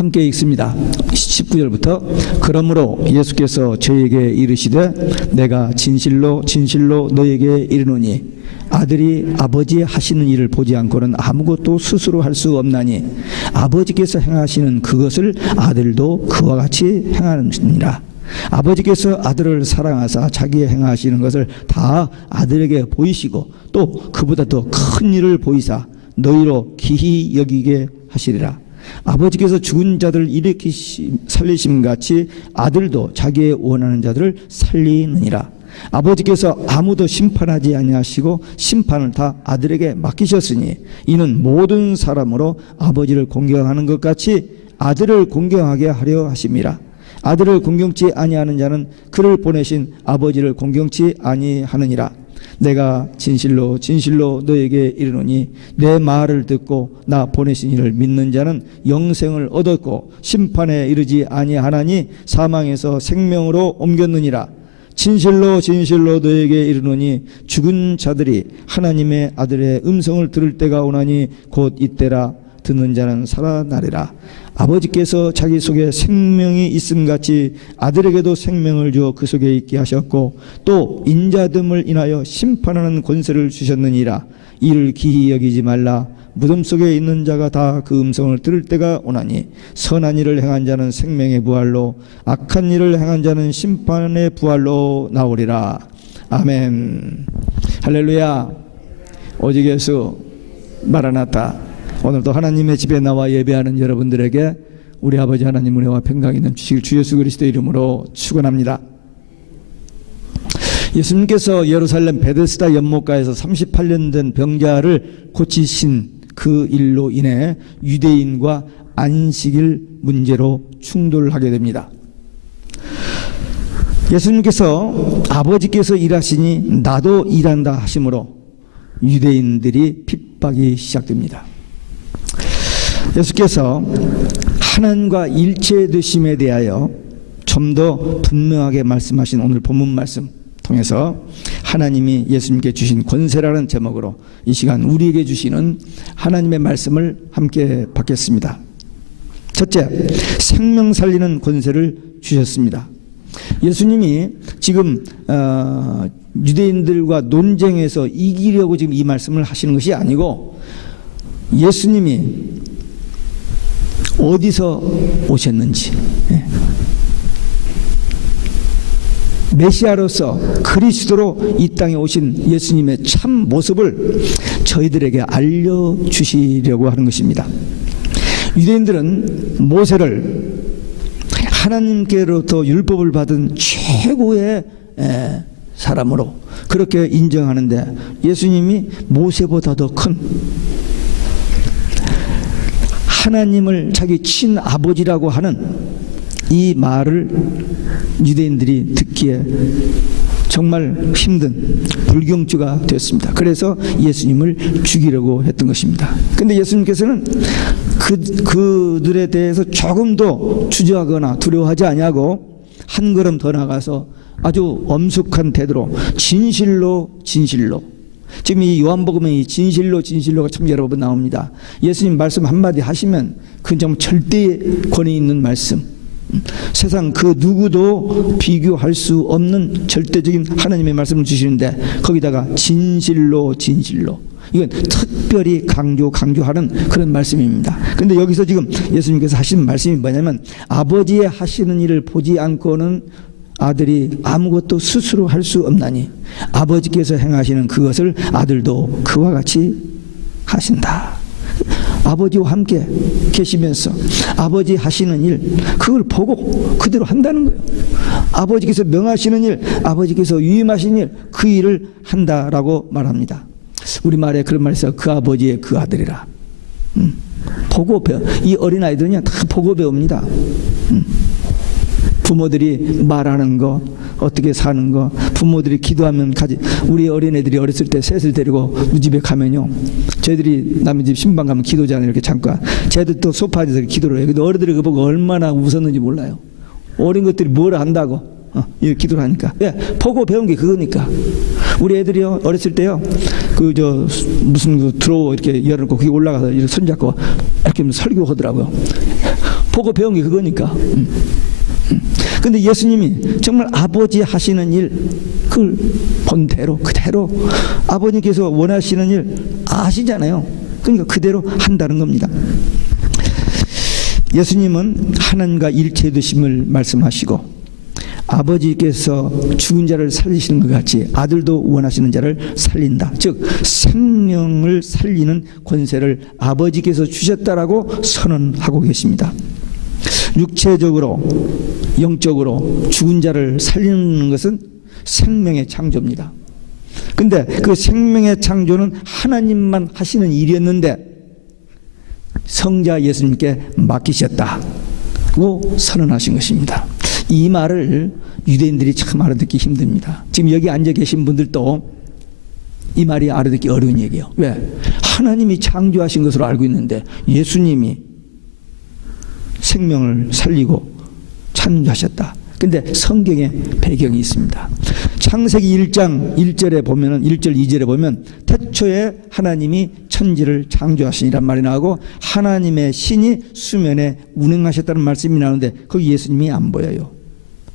함께 읽습니다. 19절부터 그러므로 예수께서 저에게 이르시되 내가 진실로 진실로 너에게 이르노니 아들이 아버지 하시는 일을 보지 않고는 아무것도 스스로 할 수 없나니 아버지께서 행하시는 그것을 아들도 그와 같이 행하느니라. 아버지께서 아들을 사랑하사 자기의 행하시는 것을 다 아들에게 보이시고 또 그보다 더 큰 일을 보이사 너희로 기히 여기게 하시리라. 아버지께서 죽은 자들을 일으키 살리심같이 아들도 자기의 원하는 자들을 살리느니라. 아버지께서 아무도 심판하지 아니하시고 심판을 다 아들에게 맡기셨으니 이는 모든 사람으로 아버지를 공경하는 것 같이 아들을 공경하게 하려 하심이라. 아들을 공경치 아니하는 자는 그를 보내신 아버지를 공경치 아니하느니라. 내가 진실로 진실로 너에게 이르노니 내 말을 듣고 나 보내신 이를 믿는 자는 영생을 얻었고 심판에 이르지 아니하나니 사망에서 생명으로 옮겼느니라. 진실로 진실로 너에게 이르노니 죽은 자들이 하나님의 아들의 음성을 들을 때가 오나니 곧 이때라. 듣는 자는 살아나리라. 아버지께서 자기 속에 생명이 있음같이 아들에게도 생명을 주어 그 속에 있게 하셨고 또 인자됨을 인하여 심판하는 권세를 주셨느니라. 이를 기히 여기지 말라. 무덤 속에 있는 자가 다 그 음성을 들을 때가 오나니 선한 일을 행한 자는 생명의 부활로 악한 일을 행한 자는 심판의 부활로 나오리라. 아멘. 할렐루야. 오직 예수 마라나타. 오늘도 하나님의 집에 나와 예배하는 여러분들에게 우리 아버지 하나님 은혜와 평강이 넘치시길 주 예수 그리스도 이름으로 축원합니다. 예수님께서 예루살렘 베데스다 연못가에서 38년 된 병자를 고치신 그 일로 인해 유대인과 안식일 문제로 충돌하게 됩니다. 예수님께서 아버지께서 일하시니 나도 일한다 하심으로 유대인들이 핍박이 시작됩니다. 예수께서 하나님과 일체되심에 대하여 좀 더 분명하게 말씀하신 오늘 본문 말씀 통해서 하나님이 예수님께 주신 권세라는 제목으로 이 시간 우리에게 주시는 하나님의 말씀을 함께 받겠습니다. 첫째, 생명 살리는 권세를 주셨습니다. 예수님이 지금 유대인들과 논쟁에서 이기려고 지금 이 말씀을 하시는 것이 아니고 예수님이 어디서 오셨는지, 메시아로서 그리스도로 이 땅에 오신 예수님의 참 모습을 저희들에게 알려주시려고 하는 것입니다. 유대인들은 모세를 하나님께로부터 율법을 받은 최고의 사람으로 그렇게 인정하는데 예수님이 모세보다 더 큰 하나님을 자기 친아버지라고 하는 이 말을 유대인들이 듣기에 정말 힘든 불경주가 되었습니다. 그래서 예수님을 죽이려고 했던 것입니다. 그런데 예수님께서는 그들에 대해서 조금도 주저하거나 두려워하지 아니하고 한 걸음 더 나가서 아주 엄숙한 태도로 진실로 진실로, 지금 이 요한복음에 이 진실로 진실로가 참 여러 번 나옵니다. 예수님 말씀 한마디 하시면 그건 정말 절대 권위 있는 말씀, 세상 그 누구도 비교할 수 없는 절대적인 하나님의 말씀을 주시는데 거기다가 진실로 진실로, 이건 특별히 강조하는 그런 말씀입니다. 그런데 여기서 지금 예수님께서 하시는 말씀이 뭐냐면 아버지의 하시는 일을 보지 않고는 아들이 아무것도 스스로 할 수 없나니 아버지께서 행하시는 그것을 아들도 그와 같이 하신다. 아버지와 함께 계시면서 아버지 하시는 일 그걸 보고 그대로 한다는 거예요. 아버지께서 명하시는 일, 아버지께서 위임하신 일, 그 일을 한다라고 말합니다. 우리말에 그런 말이 있어요. 그 아버지의 그 아들이라. 보고 배워. 이 어린아이들은 다 보고 배웁니다. 부모들이 말하는 거, 어떻게 사는 거, 부모들이 기도하면 가지. 우리 어린애들이 어렸을 때 셋을 데리고 우리 집에 가면요, 저희들이 남의 집 신방 가면 기도잖아요. 이렇게 잠깐 쟤들 또 소파에서 기도를 해요. 근데 어른들이 그거 보고 얼마나 웃었는지 몰라요. 어린 것들이 뭘 안다고 이렇게 기도를 하니까. 보고 배운 게 그거니까. 우리 애들이요 어렸을 때요 무슨 드로워 이렇게 열어놓고 거기 올라가서 이렇게 손잡고 이렇게 설교하더라고요. 보고 배운 게 그거니까. 근데 예수님이 정말 아버지 하시는 일, 그걸 본대로 그대로 아버님께서 원하시는 일 아시잖아요. 그러니까 그대로 한다는 겁니다. 예수님은 하나님과 일체되심을 말씀하시고 아버지께서 죽은 자를 살리시는 것 같이 아들도 원하시는 자를 살린다. 즉 생명을 살리는 권세를 아버지께서 주셨다라고 선언하고 계십니다. 육체적으로 영적으로 죽은 자를 살리는 것은 생명의 창조입니다. 근데 그 생명의 창조는 하나님만 하시는 일이었는데 성자 예수님께 맡기셨다고 선언하신 것입니다. 이 말을 유대인들이 참 알아듣기 힘듭니다. 지금 여기 앉아 계신 분들도 이 말이 알아듣기 어려운 얘기예요. 왜? 하나님이 창조하신 것으로 알고 있는데 예수님이 생명을 살리고 창조하셨다. 근데 성경에 배경이 있습니다. 창세기 1장 1절에 보면은 1절 2절에 보면 태초에 하나님이 천지를 창조하시니란 말이 나오고 하나님의 신이 수면에 운행하셨다는 말씀이 나오는데 거기 예수님이 안 보여요.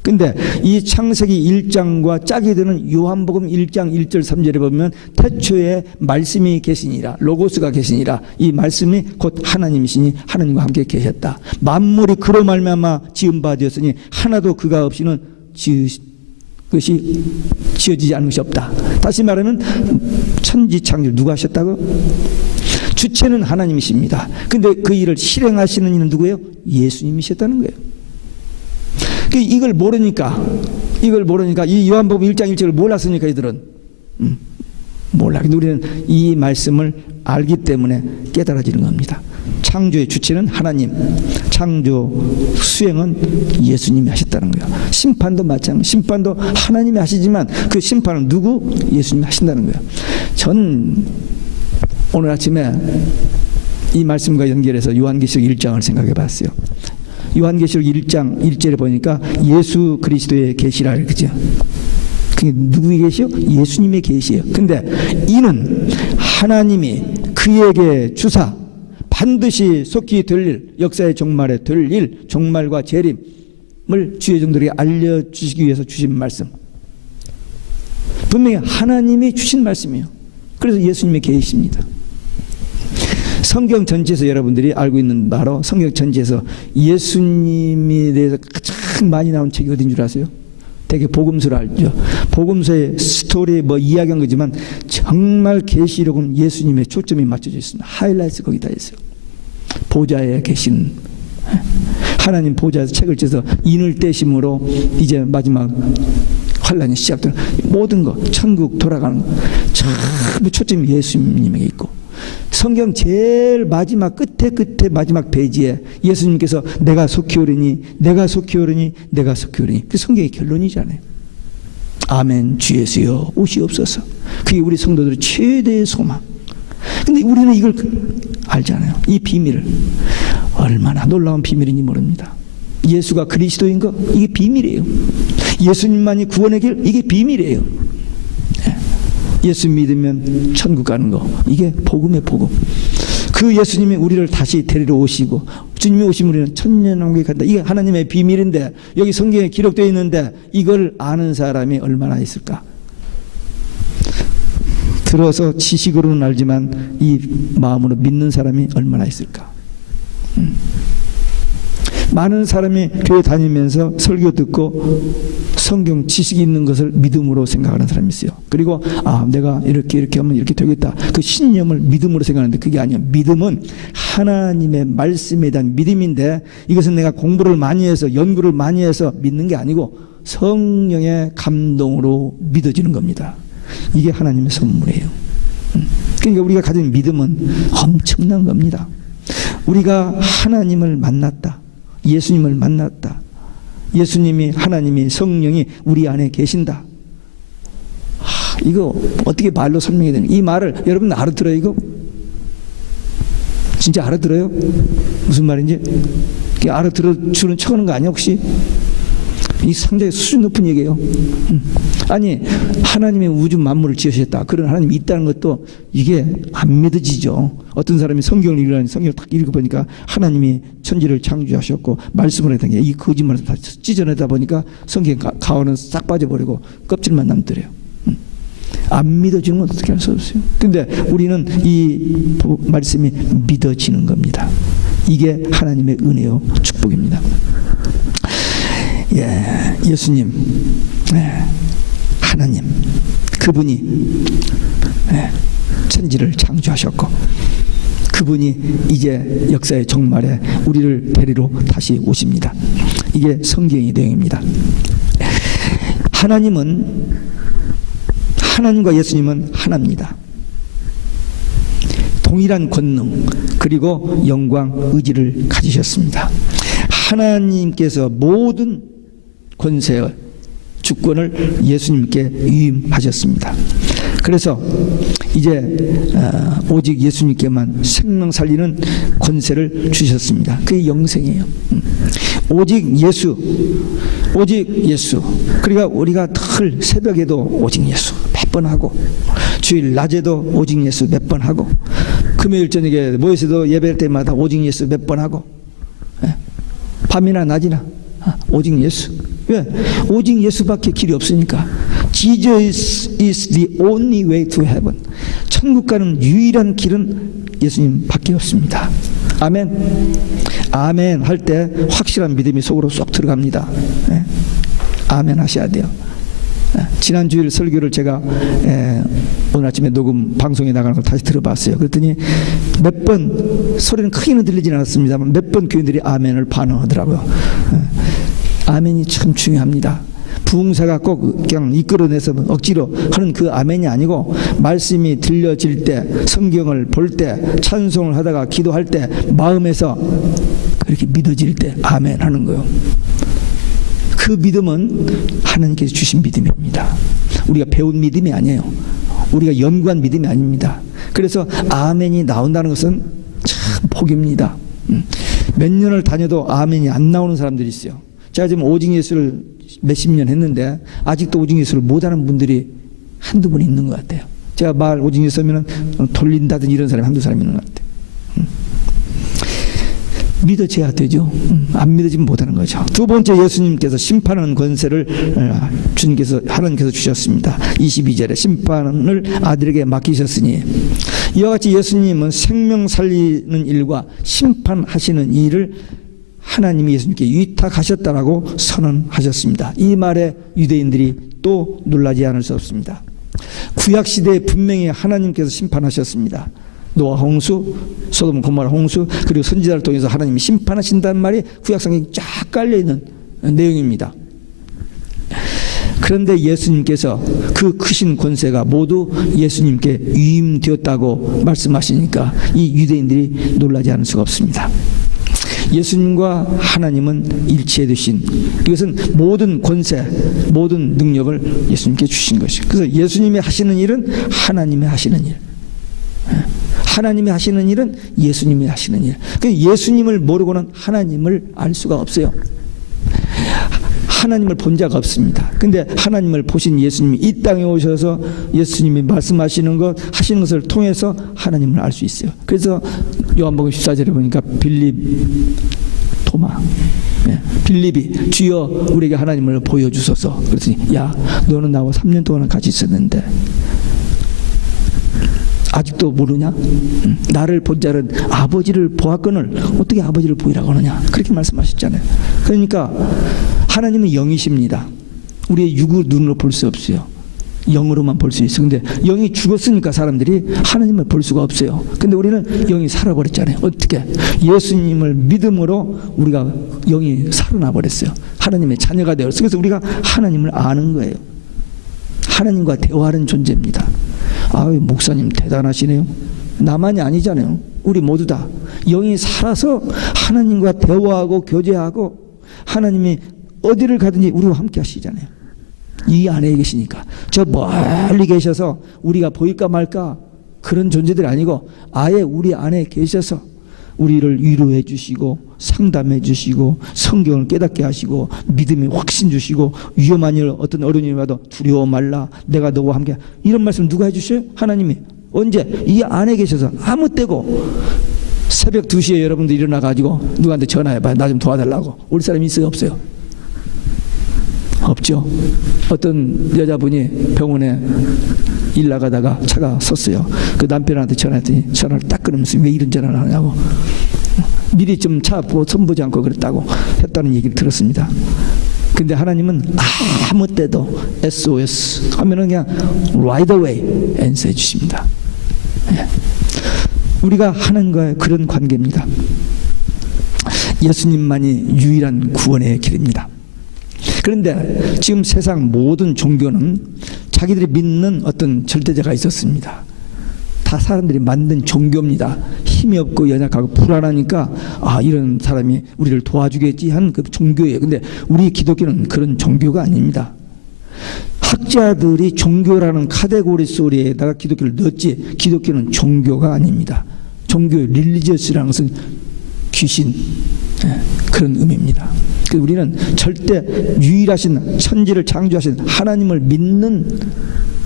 근데 이 창세기 1장과 짝이 되는 요한복음 1장 1절 3절에 보면 태초에 말씀이 계시니라, 로고스가 계시니라, 이 말씀이 곧 하나님이시니 하나님과 함께 계셨다. 만물이 그로 말미암아 지은 바 되었으니 하나도 그가 없이는 그것이 지어지지 않은 것이 없다. 다시 말하면 천지 창조를 누가 하셨다고? 주체는 하나님이십니다. 근데 그 일을 실행하시는 이는 누구예요? 예수님이셨다는 거예요. 이걸 모르니까 이 요한복음 1장 1절을 몰랐으니까 이들은 몰라. 근데 우리는 이 말씀을 알기 때문에 깨달아지는 겁니다. 창조의 주체는 하나님, 창조 수행은 예수님이 하셨다는 거예요. 심판도 마찬가지. 심판도 하나님이 하시지만 그 심판은 누구? 예수님이 하신다는 거예요. 전 오늘 아침에 이 말씀과 연결해서 요한계시록 1장을 생각해 봤어요. 요한계시록 1장 1절에 보니까 예수 그리스도의 계시라 그러죠. 그게 누구의 계시요? 예수님의 계시예요. 근데 이는 하나님이 그에게 주사 반드시 속히 될 일, 역사의 종말에 될 일, 종말과 재림을 주의 종들에게 알려주시기 위해서 주신 말씀. 분명히 하나님이 주신 말씀이에요. 그래서 예수님의 계시입니다. 성경 전체에서 여러분들이 알고 있는 바로 성경 전체에서 예수님에 대해서 가장 많이 나온 책이 어딘 줄 아세요? 되게 복음서를 알죠. 복음서의 스토리 이야기한 거지만 정말 계시록은 예수님의 초점이 맞춰져 있습니다. 하이라이트 거기 다 있어요. 보좌에 계신 하나님 보좌에서 책을 째서 인을 떼심으로 이제 마지막 환란이 시작되는 모든 거 천국 돌아가는 거 전부 초점이 예수님에게 있고 성경 제일 마지막 끝에 마지막 페이지에 예수님께서 내가 속히 오리니 내가 속히 오리니 내가 속히 오리니 그 성경의 결론이잖아요. 아멘 주 예수여 오시옵소서. 그게 우리 성도들의 최대의 소망. 근데 우리는 이걸 알잖아요. 이 비밀을 얼마나 놀라운 비밀인지 모릅니다. 예수가 그리스도인 거 이게 비밀이에요. 예수님만이 구원의 길 이게 비밀이에요. 예수 믿으면 천국 가는 거 이게 복음의 복음. 그 예수님이 우리를 다시 데리러 오시고 주님이 오시면 우리는 천년왕국에 간다. 이게 하나님의 비밀인데 여기 성경에 기록되어 있는데 이걸 아는 사람이 얼마나 있을까? 들어서 지식으로는 알지만 이 마음으로 믿는 사람이 얼마나 있을까? 많은 사람이 교회 다니면서 설교 듣고 성경 지식이 있는 것을 믿음으로 생각하는 사람이 있어요. 그리고 내가 이렇게 하면 이렇게 되겠다. 그 신념을 믿음으로 생각하는데 그게 아니에요. 믿음은 하나님의 말씀에 대한 믿음인데 이것은 내가 공부를 많이 해서 연구를 많이 해서 믿는 게 아니고 성령의 감동으로 믿어지는 겁니다. 이게 하나님의 선물이에요. 그러니까 우리가 가진 믿음은 엄청난 겁니다. 우리가 하나님을 만났다. 예수님을 만났다. 예수님이 하나님이 성령이 우리 안에 계신다. 이거 어떻게 말로 설명해야 되는? 이 말을 여러분 알아들어요? 이거 진짜 알아들어요? 무슨 말인지 알아들어 주는 척하는 거 아니야 혹시? 이 상당히 수준 높은 얘기예요. 아니 하나님의 우주 만물을 지으셨다. 그런 하나님이 있다는 것도 이게 안 믿어지죠. 어떤 사람이 성경을 읽으라니 성경을 딱 읽어보니까 하나님이 천지를 창조하셨고 말씀을 했던 게 이 거짓말을 다 찢어내다 보니까 성경 가오는 싹 빠져버리고 껍질만 남더래요. 안 믿어지는 건 어떻게 할 수 없어요. 근데 우리는 이 말씀이 믿어지는 겁니다. 이게 하나님의 은혜요 축복입니다. 예수님, 하나님, 그분이 천지를 창조하셨고 그분이 이제 역사의 종말에 우리를 데리러 다시 오십니다. 이게 성경의 내용입니다. 하나님과 예수님은 하나입니다. 동일한 권능 그리고 영광, 의지를 가지셨습니다. 하나님께서 모든 권세와 주권을 예수님께 위임하셨습니다. 그래서 이제 오직 예수님께만 생명 살리는 권세를 주셨습니다. 그게 영생이에요. 오직 예수. 그러니까 우리가 늘 새벽에도 오직 예수 몇 번 하고, 주일 낮에도 오직 예수 몇 번 하고, 금요일 저녁에 모여서도 예배할 때마다 오직 예수 몇 번 하고, 밤이나 낮이나 오직 예수. 왜? 오직 예수밖에 길이 없으니까. Jesus is the only way to heaven. 천국 가는 유일한 길은 예수님밖에 없습니다. 아멘. 아멘 할 때 확실한 믿음이 속으로 쏙 들어갑니다. 아멘 하셔야 돼요. 지난 주일 설교를 제가 오늘 아침에 녹음 방송에 나가는 걸 다시 들어봤어요. 그랬더니 몇 번 소리는 크게는 들리지는 않았습니다만 몇 번 교인들이 아멘을 반응하더라고요. 아멘이 참 중요합니다. 부흥사가 꼭 그냥 이끌어내서 억지로 하는 그 아멘이 아니고, 말씀이 들려질 때, 성경을 볼 때, 찬송을 하다가 기도할 때, 마음에서 그렇게 믿어질 때 아멘 하는 거예요. 그 믿음은 하나님께서 주신 믿음입니다. 우리가 배운 믿음이 아니에요. 우리가 연구한 믿음이 아닙니다. 그래서 아멘이 나온다는 것은 참 복입니다. 몇 년을 다녀도 아멘이 안 나오는 사람들이 있어요. 제가 지금 오직 예수를 몇십 년 했는데 아직도 오직 예수를 못하는 분들이 한두 분 있는 것 같아요. 제가 말 오직 예수 하면 돌린다든지 이런 사람이 한두 사람 있는 것 같아요. 믿어져야 되죠. 안 믿어지면 못하는 거죠. 두 번째, 예수님께서 심판하는 권세를 하나님께서 주셨습니다. 22절에 심판을 아들에게 맡기셨으니, 이와 같이 예수님은 생명 살리는 일과 심판하시는 일을 하나님이 예수님께 위탁하셨다라고 선언하셨습니다. 이 말에 유대인들이 또 놀라지 않을 수 없습니다. 구약시대에 분명히 하나님께서 심판하셨습니다. 노아 홍수, 소돔 고모라 홍수, 그리고 선지자를 통해서 하나님이 심판하신다는 말이 구약성경에 쫙 깔려있는 내용입니다. 그런데 예수님께서 그 크신 권세가 모두 예수님께 위임되었다고 말씀하시니까 이 유대인들이 놀라지 않을 수가 없습니다. 예수님과 하나님은 일치해 두신, 이것은 모든 권세, 모든 능력을 예수님께 주신 것이에요. 그래서 예수님이 하시는 일은 하나님이 하시는 일, 하나님이 하시는 일은 예수님이 하시는 일. 예수님을 모르고는 하나님을 알 수가 없어요. 하나님을 본 자가 없습니다. 근데 하나님을 보신 예수님이 이 땅에 오셔서 예수님이 말씀하시는 것, 하시는 것을 통해서 하나님을 알 수 있어요. 그래서 요한복음 14절에 보니까 빌립이 주여 우리에게 하나님을 보여주소서. 그랬더니 야, 너는 나와 3년 동안 같이 있었는데 아직도 모르냐? 나를 본 자는 아버지를 보았거늘 어떻게 아버지를 보이라고 하느냐? 그렇게 말씀하셨잖아요. 그러니까 하나님은 영이십니다. 우리의 육을 눈으로 볼 수 없어요. 영으로만 볼 수 있어요. 근데 영이 죽었으니까 사람들이 하나님을 볼 수가 없어요. 근데 우리는 영이 살아버렸잖아요. 어떻게? 예수님을 믿음으로 우리가 영이 살아나 버렸어요. 하나님의 자녀가 되었어요. 그래서 우리가 하나님을 아는 거예요. 하나님과 대화하는 존재입니다. 아유, 목사님 대단하시네요. 나만이 아니잖아요. 우리 모두 다 영이 살아서 하나님과 대화하고 교제하고, 하나님이 어디를 가든지 우리와 함께 하시잖아요. 이 안에 계시니까. 저 멀리 계셔서 우리가 보일까 말까 그런 존재들이 아니고 아예 우리 안에 계셔서 우리를 위로해 주시고 상담해 주시고 성경을 깨닫게 하시고 믿음의 확신 주시고 위험한 일 어떤 어려운 일이 와도 두려워 말라 내가 너와 함께. 이런 말씀 누가 해주셔요? 하나님이. 언제? 이 안에 계셔서 아무 때고. 새벽 2시에 여러분들 일어나가지고 누구한테 전화해봐요. 나 좀 도와달라고. 우리 사람이 있어요? 없어요? 없죠. 어떤 여자분이 병원에 일 나가다가 차가 섰어요. 그 남편한테 전화했더니 전화를 딱 끊으면서 왜 이런 전화를 하냐고. 미리 좀 차 선보지 않고 그랬다고 했다는 얘기를 들었습니다. 근데 하나님은 아무 때도 SOS 하면은 그냥 right away answer 해 주십니다. 예. 우리가 하나님과의 그런 관계입니다. 예수님만이 유일한 구원의 길입니다. 그런데 지금 세상 모든 종교는 자기들이 믿는 어떤 절대자가 있었습니다. 다 사람들이 만든 종교입니다. 힘이 없고 연약하고 불안하니까 이런 사람이 우리를 도와주겠지 한 그 종교예요. 근데 우리 기독교는 그런 종교가 아닙니다. 학자들이 종교라는 카테고리 소리에다가 기독교를 넣었지 기독교는 종교가 아닙니다. 종교 릴리지어스라는 것은 귀신 그런 의미입니다. 우리는 절대 유일하신 천지를 창조하신 하나님을 믿는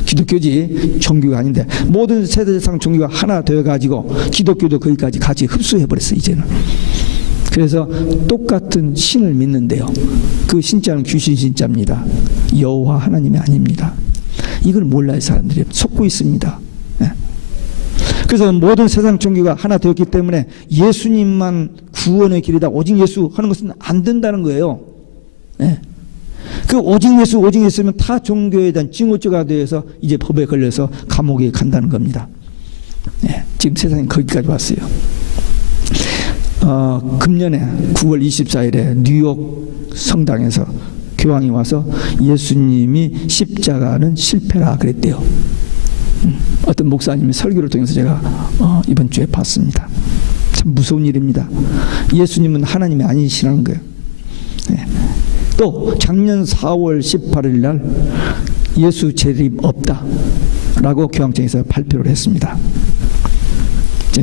기독교지 종교가 아닌데 모든 세대상 종교가 하나 되어가지고 기독교도 거기까지 같이 흡수해버렸어요. 이제는. 그래서 똑같은 신을 믿는데요. 그 신자는 귀신 신자입니다. 여호와 하나님이 아닙니다. 이걸 몰라요. 사람들이 속고 있습니다. 그래서 모든 세상 종교가 하나 되었기 때문에 예수님만 구원의 길이다 오직 예수 하는 것은 안 된다는 거예요. 그 오직 예수면 타 종교에 대한 징후죄가 되어서 이제 법에 걸려서 감옥에 간다는 겁니다. 지금 세상이 거기까지 왔어요. 금년에 9월 24일에 뉴욕 성당에서 교황이 와서 예수님이 십자가는 실패라 그랬대요. 어떤 목사님의 설교를 통해서 제가 이번 주에 봤습니다. 참 무서운 일입니다. 예수님은 하나님이 아니시라는 거예요. 또 작년 4월 18일 날 예수 재림 없다 라고 교황청에서 발표를 했습니다.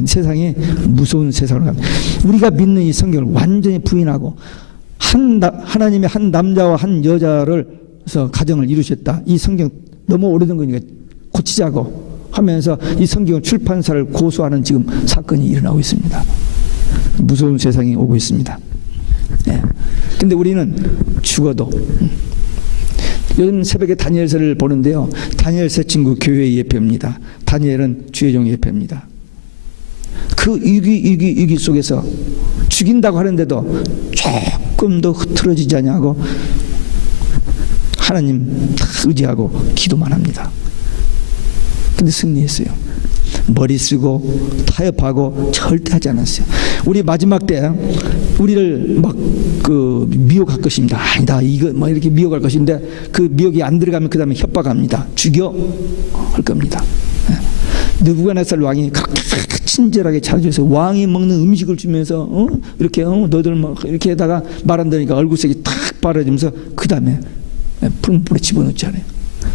세상이 무서운 세상으로 갑니다. 우리가 믿는 이 성경을 완전히 부인하고 하나님이 한 남자와 한 여자를 해서 가정을 이루셨다. 이 성경 너무 오래된 거니까 고치자고 하면서 이 성경 출판사를 고소하는 지금 사건이 일어나고 있습니다. 무서운 세상이 오고 있습니다. 근데 우리는 죽어도 요즘 새벽에 다니엘서를 보는데요. 다니엘 새 친구 교회의 예표입니다. 다니엘은 주의 종 예표입니다. 그 위기 속에서 죽인다고 하는데도 조금 더 흐트러지지 않냐고 하나님 의지하고 기도만 합니다. 근데 승리했어요. 머리 쓰고 타협하고 절대 하지 않았어요. 우리 마지막 때 우리를 막 미혹할 것입니다. 아니다 이거 막 이렇게 미혹할 것인데 그 미혹이 안 들어가면 그 다음에 협박합니다. 죽여 할 겁니다. 느부갓네살 왕이 친절하게 찾아줘서 왕이 먹는 음식을 주면서 이렇게 너들 막 이렇게 하다가 말 안 들으니까 얼굴색이 탁 바라지면서 그 다음에 푸른 불에 집어넣잖아요.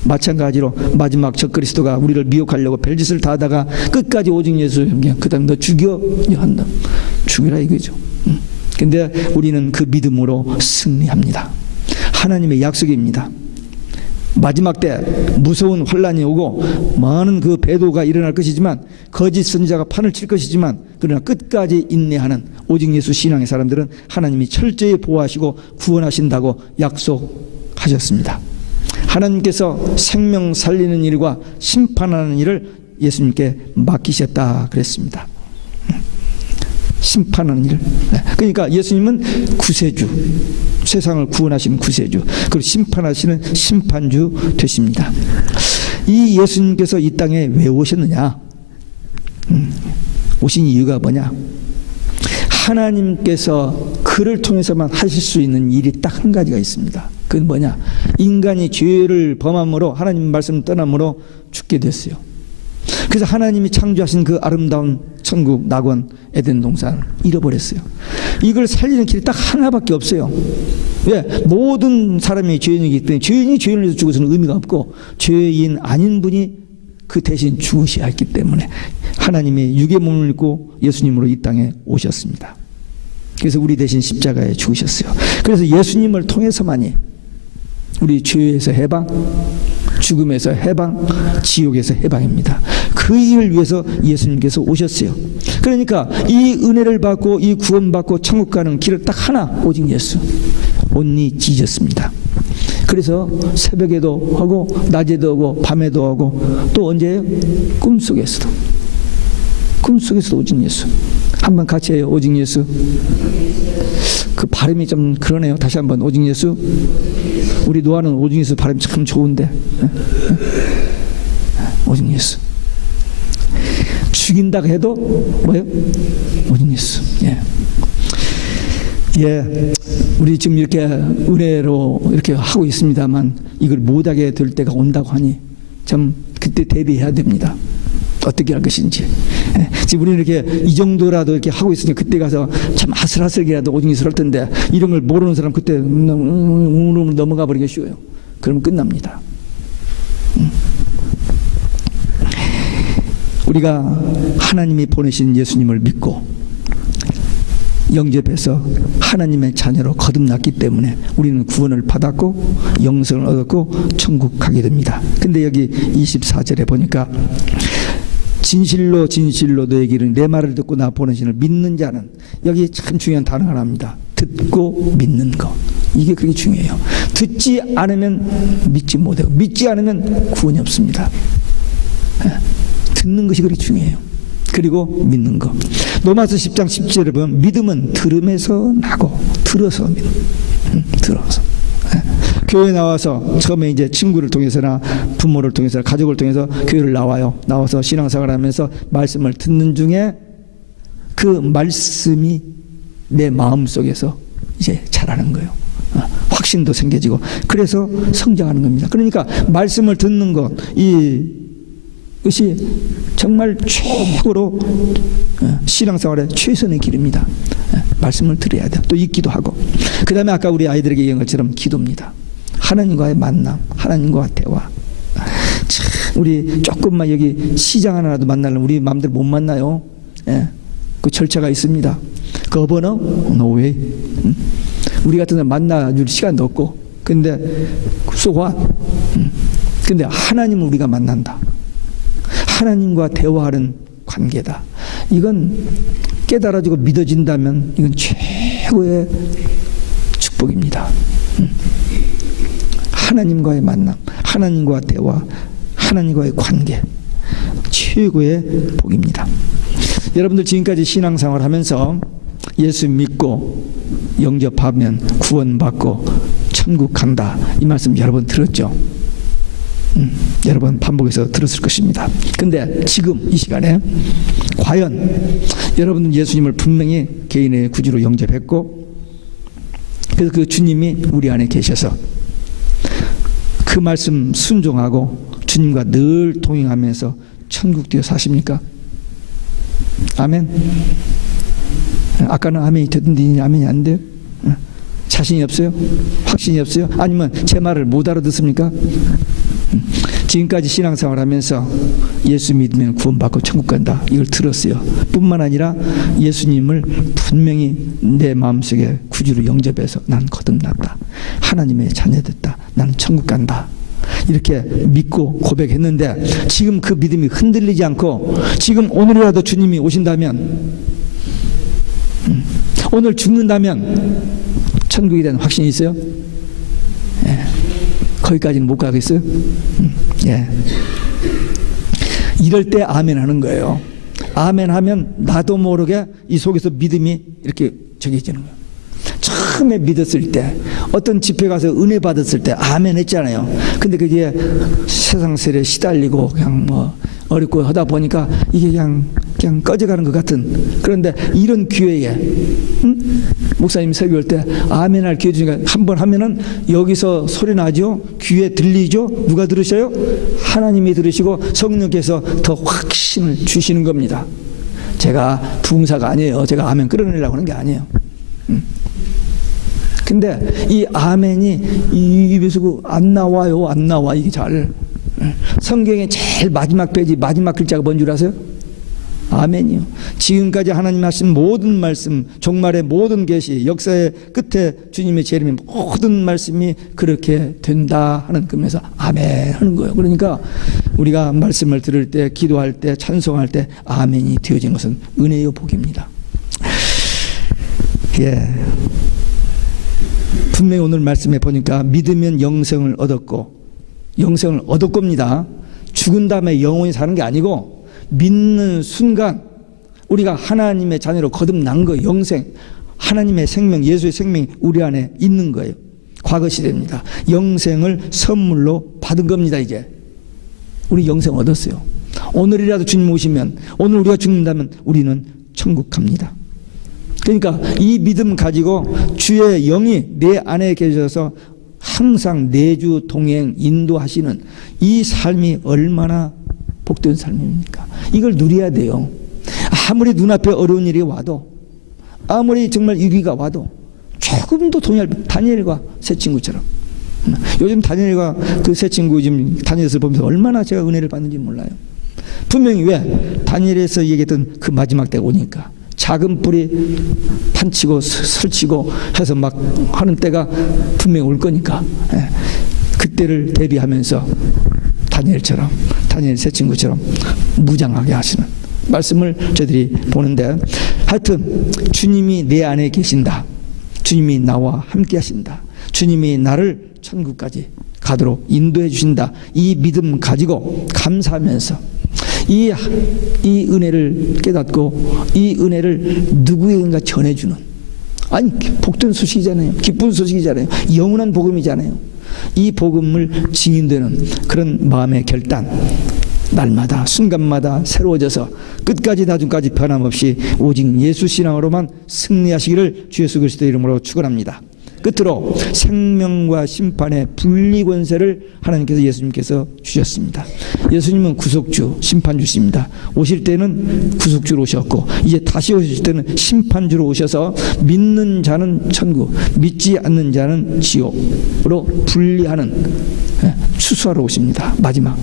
마찬가지로 마지막 적그리스도가 우리를 미혹하려고 별짓을 다 하다가 끝까지 오직 예수 그 다음 너 죽여 한다. 죽이라 이거죠. 근데 우리는 그 믿음으로 승리합니다. 하나님의 약속입니다. 마지막 때 무서운 환란이 오고 많은 그 배도가 일어날 것이지만 거짓 선지자가 판을 칠 것이지만 그러나 끝까지 인내하는 오직 예수 신앙의 사람들은 하나님이 철저히 보호하시고 구원하신다고 약속하셨습니다. 하나님께서 생명 살리는 일과 심판하는 일을 예수님께 맡기셨다 그랬습니다. 심판하는 일. 그러니까 예수님은 구세주, 세상을 구원하시는 구세주, 그리고 심판하시는 심판주 되십니다. 이 예수님께서 이 땅에 왜 오셨느냐? 오신 이유가 뭐냐? 하나님께서 그를 통해서만 하실 수 있는 일이 딱 한 가지가 있습니다. 그건 뭐냐? 인간이 죄를 범함으로 하나님 말씀을 떠남으로 죽게 됐어요. 그래서 하나님이 창조하신 그 아름다운 천국, 낙원, 에덴 동산을 잃어버렸어요. 이걸 살리는 길이 딱 하나밖에 없어요. 왜? 모든 사람이 죄인이기 때문에 죄인이 죄인을 위해서 죽어서는 의미가 없고 죄인 아닌 분이 그 대신 죽으셔야 했기 때문에 하나님의 육의 몸을 입고 예수님으로 이 땅에 오셨습니다. 그래서 우리 대신 십자가에 죽으셨어요. 그래서 예수님을 통해서만이 우리 죄에서 해방, 죽음에서 해방, 지옥에서 해방입니다. 그 일을 위해서 예수님께서 오셨어요. 그러니까 이 은혜를 받고 이 구원받고 천국 가는 길을 딱 하나, 오직 예수, 온리 지졌습니다. 그래서 새벽에도 하고 낮에도 하고 밤에도 하고 또 언제요? 꿈속에서도 오직 예수. 한번 같이 해요. 오직 예수. 그 발음이 좀 그러네요. 다시 한번 오직 예수. 우리 노아는 오직 예수 발음이 참 좋은데 오직 예수. 죽인다고 해도 뭐예요? 오직 예수. 예, 우리 지금 이렇게 은혜로 이렇게 하고 있습니다만 이걸 못하게 될 때가 온다고 하니 참 그때 대비해야 됩니다. 어떻게 할 것인지. 지금 우리는 이렇게 이 정도라도 이렇게 하고 있으니 그때 가서 참 아슬아슬하게라도 오직 예수를 할 텐데 이런 걸 모르는 사람 그때 넘어가 버리기 쉬워요. 그러면 끝납니다. 우리가 하나님이 보내신 예수님을 믿고 영접해서 하나님의 자녀로 거듭났기 때문에 우리는 구원을 받았고 영생을 얻었고 천국 가게 됩니다. 근데 여기 24절에 보니까 진실로 진실로 너에게 이르노니 내 말을 듣고 나 보내신 믿는 자는, 여기 참 중요한 단어가 나옵니다. 듣고 믿는 거. 이게 그게 중요해요. 듣지 않으면 믿지 못해요. 믿지 않으면 구원이 없습니다. 듣는 것이 그렇게 중요해요. 그리고 믿는 거. 로마서 10장 10절에 보면 믿음은 들음에서 나고 들어서 믿음. 들어서. 교회 나와서 처음에 이제 친구를 통해서나 부모를 통해서 가족을 통해서 교회를 나와서 신앙생활을 하면서 말씀을 듣는 중에 그 말씀이 내 마음속에서 이제 자라는 거예요. 확신도 생겨지고 그래서 성장하는 겁니다. 그러니까 말씀을 듣는 것, 이것이 정말 최고로 신앙생활의 최선의 길입니다. 말씀을 들어야 돼요. 또 읽기도 하고. 그 다음에 아까 우리 아이들에게 얘기한 것처럼 기도입니다. 하나님과의 만남, 하나님과 대화. 참 우리 조금만 여기 시장 하나라도 만나려면 우리 마음대로 못 만나요. 그 절차가 있습니다. 그 번호? No way. 우리 같은 사람 만나줄 시간도 없고. 근데 so what? 근데 하나님을 우리가 만난다. 하나님과 대화하는 관계다. 이건 깨달아지고 믿어진다면 이건 최고의 축복입니다. 하나님과의 만남, 하나님과 대화, 하나님과의 관계, 최고의 복입니다. 여러분들 지금까지 신앙생활 하면서 예수 믿고 영접하면 구원받고 천국 간다, 이 말씀 여러 번 들었죠? 여러 번 반복해서 들었을 것입니다. 근데 지금 이 시간에 과연 여러분은 예수님을 분명히 개인의 구주로 영접했고, 그래서 그 주님이 우리 안에 계셔서 그 말씀 순종하고 주님과 늘 동행하면서 천국 뒤에 사십니까? 아멘. 아까는 아멘이 되던데 아멘이 안 돼요? 자신이 없어요? 확신이 없어요? 아니면 제 말을 못 알아듣습니까? 지금까지 신앙생활 하면서 예수 믿으면 구원받고 천국 간다, 이걸 들었어요. 뿐만 아니라 예수님을 분명히 내 마음속에 구주로 영접해서 난 거듭났다, 하나님의 자녀됐다, 나는 천국 간다, 이렇게 믿고 고백했는데 지금 그 믿음이 흔들리지 않고 지금 오늘이라도 주님이 오신다면, 오늘 죽는다면 천국에 대한 확신이 있어요? 거기까지는 못 가겠어요? 이럴 때 아멘 하는 거예요. 아멘 하면 나도 모르게 이 속에서 믿음이 이렇게 정해지는 거예요. 처음에 믿었을 때, 어떤 집회 가서 은혜 받았을 때 아멘 했잖아요. 근데 그게 세상 세례에 시달리고 그냥 뭐 어렵고 하다 보니까 이게 그냥 꺼져가는 것 같은. 그런데 이런 기회에 목사님이 설교할 때 아멘 할 기회 주니까 한번 하면은 여기서 소리 나죠? 귀에 들리죠? 누가 들으셔요? 하나님이 들으시고 성령께서 더 확신을 주시는 겁니다. 제가 부흥사가 아니에요. 제가 아멘 끌어내려고 하는 게 아니에요. 근데 이 아멘이 이 입에서 안 나와요. 안 나와. 이게 잘. 성경의 제일 마지막 페이지 마지막 글자가 뭔 줄 아세요? 아멘이요. 지금까지 하나님 하신 모든 말씀, 종말의 모든 계시, 역사의 끝에 주님의 재림의 모든 말씀이 그렇게 된다 하는 의미에서 아멘 하는 거예요. 그러니까 우리가 말씀을 들을 때, 기도할 때, 찬송할 때 아멘이 되어진 것은 은혜요 복입니다. 예. 분명히 오늘 말씀에 보니까 믿으면 영생을 얻었고, 영생을 얻을 겁니다. 죽은 다음에 영원히 사는 게 아니고 믿는 순간 우리가 하나님의 자녀로 거듭난 거예요. 영생, 하나님의 생명, 예수의 생명이 우리 안에 있는 거예요. 과거 시대입니다. 영생을 선물로 받은 겁니다. 이제 우리 영생 얻었어요. 오늘이라도 주님 오시면, 오늘 우리가 죽는다면 우리는 천국 갑니다. 그러니까 이 믿음 가지고 주의 영이 내 안에 계셔서 항상 내주 동행 인도하시는 이 삶이 얼마나 복된 삶입니까? 이걸 누려야 돼요. 아무리 눈앞에 어려운 일이 와도, 아무리 정말 위기가 와도 조금도 동의할, 다니엘과 새 친구처럼. 요즘 다니엘과 그 새 친구 지금 다니엘을 보면서 얼마나 제가 은혜를 받는지 몰라요. 분명히 왜? 다니엘에서 얘기했던 그 마지막 때가 오니까 작은 뿔이 판치고 설치고 해서 막 하는 때가 분명히 올 거니까, 그때를 대비하면서 다니엘처럼, 다니엘 새 친구처럼 무장하게 하시는 말씀을 저희들이 보는데, 하여튼 주님이 내 안에 계신다, 주님이 나와 함께 하신다, 주님이 나를 천국까지 가도록 인도해 주신다, 이 믿음 가지고 감사하면서 이 은혜를 깨닫고 이 은혜를 누구에게인가 전해주는, 아니 복된 소식이잖아요. 기쁜 소식이잖아요. 영원한 복음이잖아요. 이 복음을 증인되는 그런 마음의 결단, 날마다 순간마다 새로워져서 끝까지 나중까지 변함없이 오직 예수 신앙으로만 승리하시기를 주 예수 그리스도의 이름으로 축원합니다. 끝으로 생명과 심판의 분리 권세를 하나님께서, 예수님께서 주셨습니다. 예수님은 구속주, 심판주십니다. 오실 때는 구속주로 오셨고 이제 다시 오실 때는 심판주로 오셔서 믿는 자는 천국, 믿지 않는 자는 지옥으로 분리하는, 추수하러 오십니다. 마지막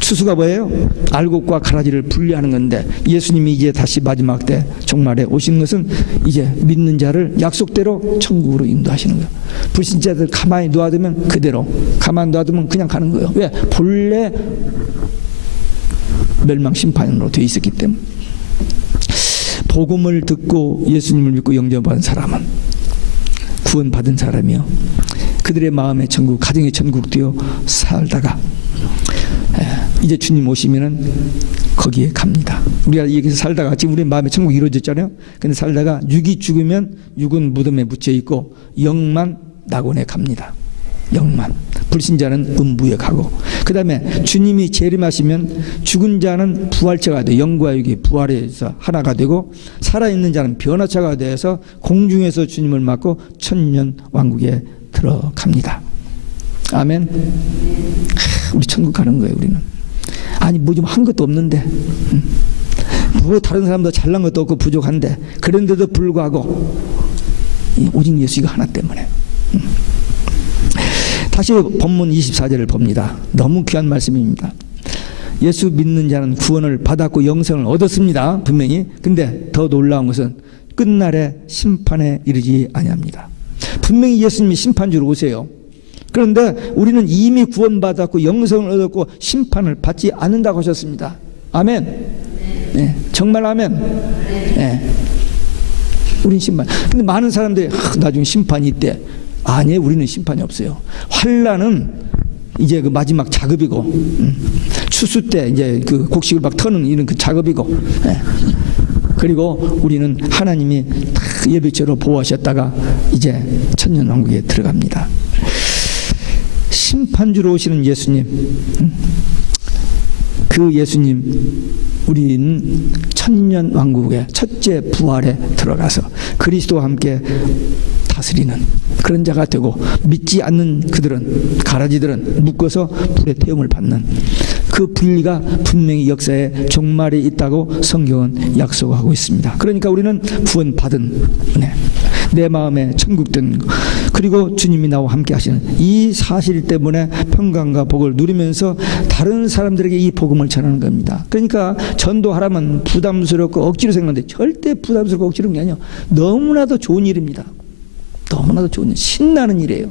추수가 뭐예요? 알곡과 가라지를 분리하는 건데, 예수님이 이제 다시 마지막 때 종말에 오신 것은 이제 믿는 자를 약속대로 천국으로 인도하시는 거예요. 불신자들 가만히 놔두면 그대로, 가만히 놔두면 그냥 가는 거예요. 왜? 본래 멸망 심판으로 되어 있었기 때문에. 복음을 듣고 예수님을 믿고 영접한 사람은 구원받은 사람이요, 그들의 마음의 천국, 가정의 천국 되어 살다가 이제 주님 오시면은 거기에 갑니다. 우리가 여기서 살다가 지금 우리 마음의 천국이 이루어졌잖아요. 근데 살다가 육이 죽으면 육은 무덤에 묻혀 있고 영만 낙원에 갑니다. 영만. 불신자는 음부에 가고, 그 다음에 주님이 재림하시면 죽은 자는 부활체가 돼, 영과 육이 부활해서 하나가 되고, 살아있는 자는 변화체가 돼서 공중에서 주님을 맞고 천년 왕국에 들어갑니다. 아멘. 우리 천국 가는 거예요. 우리는 아니 뭐 좀 한 것도 없는데, 뭐 다른 사람도 잘난 것도 없고 부족한데, 그런데도 불구하고 오직 예수가 하나 때문에. 다시 본문 24절을 봅니다. 너무 귀한 말씀입니다. 예수 믿는 자는 구원을 받았고 영생을 얻었습니다. 분명히. 근데 더 놀라운 것은 끝날에 심판에 이르지 아니합니다. 분명히 예수님이 심판주로 오세요. 그런데 우리는 이미 구원받았고 영생을 얻었고 심판을 받지 않는다고 하셨습니다. 아멘. 네, 정말 아멘. 네. 우린 심판. 근데 많은 사람들이 나중에 심판이 있대. 아니에요. 우리는 심판이 없어요. 환난은 이제 그 마지막 작업이고, 추수 때 이제 그 곡식을 막 터는 이런 그 작업이고, 네. 그리고 우리는 하나님이 다 예배처로 보호하셨다가 이제 천년왕국에 들어갑니다. 심판주로 오시는 예수님, 그 예수님, 우리는 천년 왕국의 첫째 부활에 들어가서 그리스도와 함께 다스리는 그런 자가 되고, 믿지 않는 그들은, 가라지들은 묶어서 불의 태움을 받는 그 분리가 분명히 역사의 종말에 있다고 성경은 약속하고 있습니다. 그러니까 우리는 구원받은, 내 마음에 천국 든 거, 그리고 주님이 나와 함께 하시는 이 사실 때문에 평강과 복을 누리면서 다른 사람들에게 이 복음을 전하는 겁니다. 그러니까 전도하라면 부담스럽고 억지로 생각하는데 절대 부담스럽고 억지로 게 아니에요. 너무나도 좋은 일입니다. 너무나도 좋은 일, 신나는 일이에요.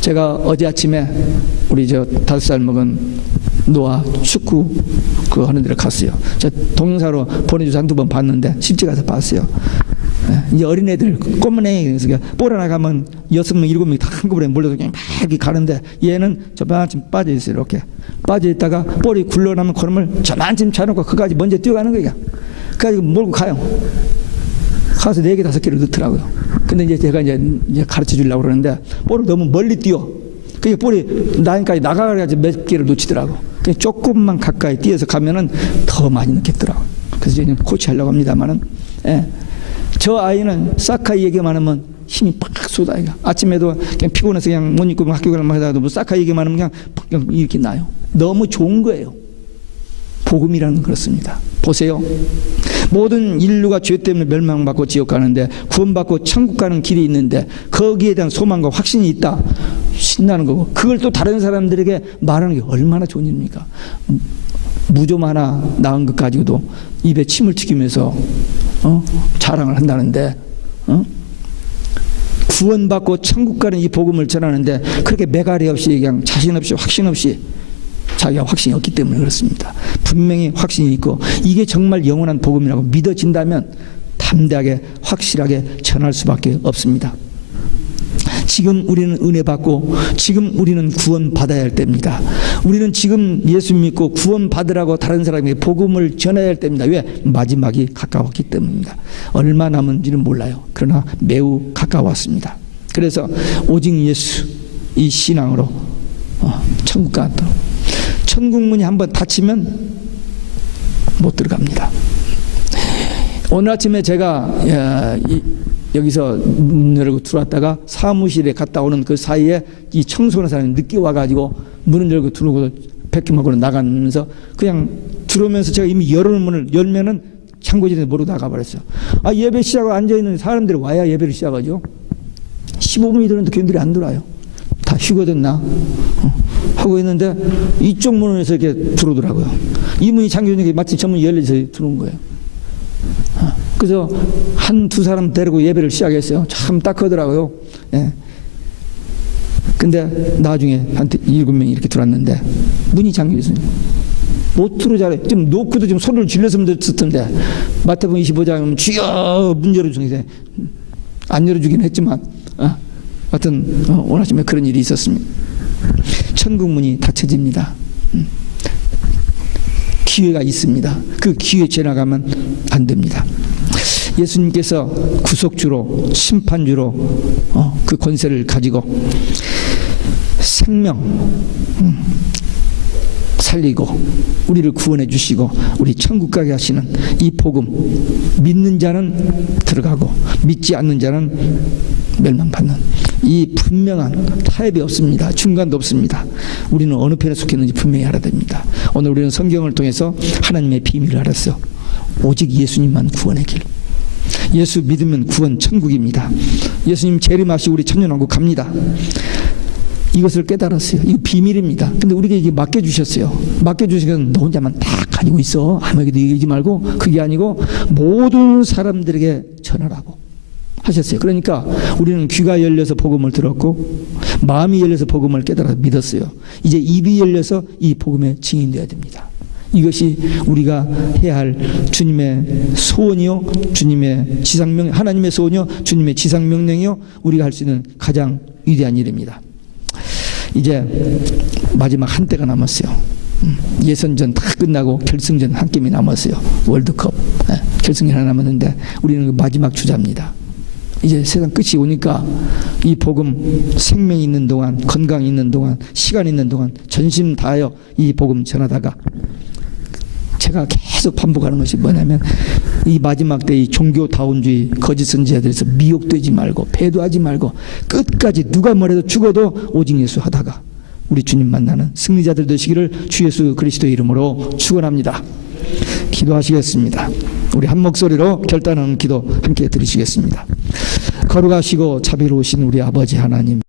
제가 어제 아침에 우리 5살 먹은 노아 축구 그거 하는 데를 갔어요. 저 동영상으로 보내줘서 한두 번 봤는데 실제 가서 봤어요. 이제 어린애들 꼬문애 볼 하나 가면 6명 7명 다 한꺼번에 몰려서 그냥 막 이렇게 가는데 얘는 저만큼 빠져 있어요. 이렇게 빠져 있다가 볼이 굴러나면 그놈을 저만큼 차놓고 그까지 먼저 뛰어가는 거야. 그래가지고 몰고 가요. 가서 4개 5개를 넣더라고요. 근데 이제 제가 이제 가르쳐 주려고 그러는데 볼을 너무 멀리 뛰어. 그게 볼이 라인까지 나가야지 몇 개를 놓치더라고. 그냥 조금만 가까이 뛰어서 가면은 더 많이 넣겠더라고. 그래서 이제 코치하려고 합니다만은, 예. 저 아이는 사카이 얘기만 하면 힘이 팍 쏟아요. 아침에도 그냥 피곤해서 그냥 못 입고 학교 가려면 하다가도 뭐 사카이 얘기만 하면 그냥 이렇게 나요. 너무 좋은 거예요. 복음이라는 건 그렇습니다. 보세요. 모든 인류가 죄 때문에 멸망받고 지옥 가는데 구원받고 천국 가는 길이 있는데 거기에 대한 소망과 확신이 있다. 신나는 거고 그걸 또 다른 사람들에게 말하는 게 얼마나 좋은 일입니까? 무좀 하나 낳은 것 가지고도 입에 침을 튀기면서 자랑을 한다는데 구원받고 천국 가는 이 복음을 전하는데 그렇게 매가리 없이 그냥 자신 없이 확신 없이 자기가 확신이 없기 때문에 그렇습니다. 분명히 확신이 있고 이게 정말 영원한 복음이라고 믿어진다면 담대하게 확실하게 전할 수밖에 없습니다. 지금 우리는 은혜 받고 지금 우리는 구원 받아야 할 때입니다. 우리는 지금 예수 믿고 구원 받으라고 다른 사람에게 복음을 전해야 할 때입니다. 왜? 마지막이 가까웠기 때문입니다. 얼마 남은지는 몰라요. 그러나 매우 가까웠습니다. 그래서 오직 예수 이 신앙으로 천국 가도록. 천국 문이 한번 닫히면 못 들어갑니다. 오늘 아침에 제가 여기서 문 열고 들어왔다가 사무실에 갔다 오는 그 사이에 이 청소하는 사람이 늦게 와가지고 문을 열고 들어오고 백김하고 나가면서 그냥 들어오면서 제가 이미 열어놓은 문을 열면은 창고지에 모르고 나가버렸어요. 예배 시작하고 앉아있는 사람들이 와야 예배를 시작하죠. 15분이 들었는데 걔들이 안 들어와요. 다 휴거됐나 하고 있는데 이쪽 문에서 이렇게 들어오더라고요. 이 문이 잠겨있는 마치 저 문이 열려서 들어온 거예요. 그래서 한두 사람 데리고 예배를 시작했어요. 참 딱하더라고요. 예. 근데 나중에 한 7명이 이렇게 들어왔는데 문이 잠겨있어요. 못 들어오잖아요. 지금 놓고도 지금 소리를 질렀으면 됐을 텐데 마태복음 25장은 주여 문 열어주세요. 안 열어주긴 했지만 하여튼 오늘 아침에 그런 일이 있었습니다. 천국 문이 닫혀집니다. 기회가 있습니다. 그 기회 지나가면 안 됩니다. 예수님께서 구속주로 심판주로 그 권세를 가지고 생명 살리고 우리를 구원해 주시고 우리 천국 가게 하시는 이 복음 믿는 자는 들어가고 믿지 않는 자는 멸망받는 이 분명한 타협이 없습니다. 중간도 없습니다. 우리는 어느 편에 속해 있는지 분명히 알아야 됩니다. 오늘 우리는 성경을 통해서 하나님의 비밀을 알았어요. 오직 예수님만 구원의 길. 예수 믿으면 구원 천국입니다. 예수님 재림하시고 우리 천년왕국 갑니다. 이것을 깨달았어요. 이거 비밀입니다. 근데 우리에게 이게 맡겨주셨어요. 맡겨주시면 너 혼자만 다 가지고 있어. 아무에게도 얘기하지 말고 그게 아니고 모든 사람들에게 전하라고 하셨어요. 그러니까 우리는 귀가 열려서 복음을 들었고 마음이 열려서 복음을 깨달아 믿었어요. 이제 입이 열려서 이 복음의 증인되어야 됩니다. 이것이 우리가 해야 할 주님의 소원이요 주님의 지상명 하나님의 소원이요 주님의 지상명령이요 우리가 할 수 있는 가장 위대한 일입니다. 이제 마지막 한때가 남았어요. 예선전 다 끝나고 결승전 한 게임이 남았어요. 월드컵 결승전 하나 남았는데 우리는 그 마지막 주자입니다. 이제 세상 끝이 오니까 이 복음 생명이 있는 동안 건강이 있는 동안 시간이 있는 동안 전심 다하여 이 복음 전하다가 제가 계속 반복하는 것이 뭐냐면 이 마지막 때 이 종교다운주의 거짓 선지자들에서 미혹되지 말고 배도하지 말고 끝까지 누가 뭐래도 죽어도 오직 예수 하다가 우리 주님 만나는 승리자들 되시기를 주 예수 그리스도의 이름으로 축원합니다. 기도하시겠습니다. 우리 한 목소리로 결단하는 기도 함께 드리시겠습니다. 거룩하시고 자비로우신 우리 아버지 하나님,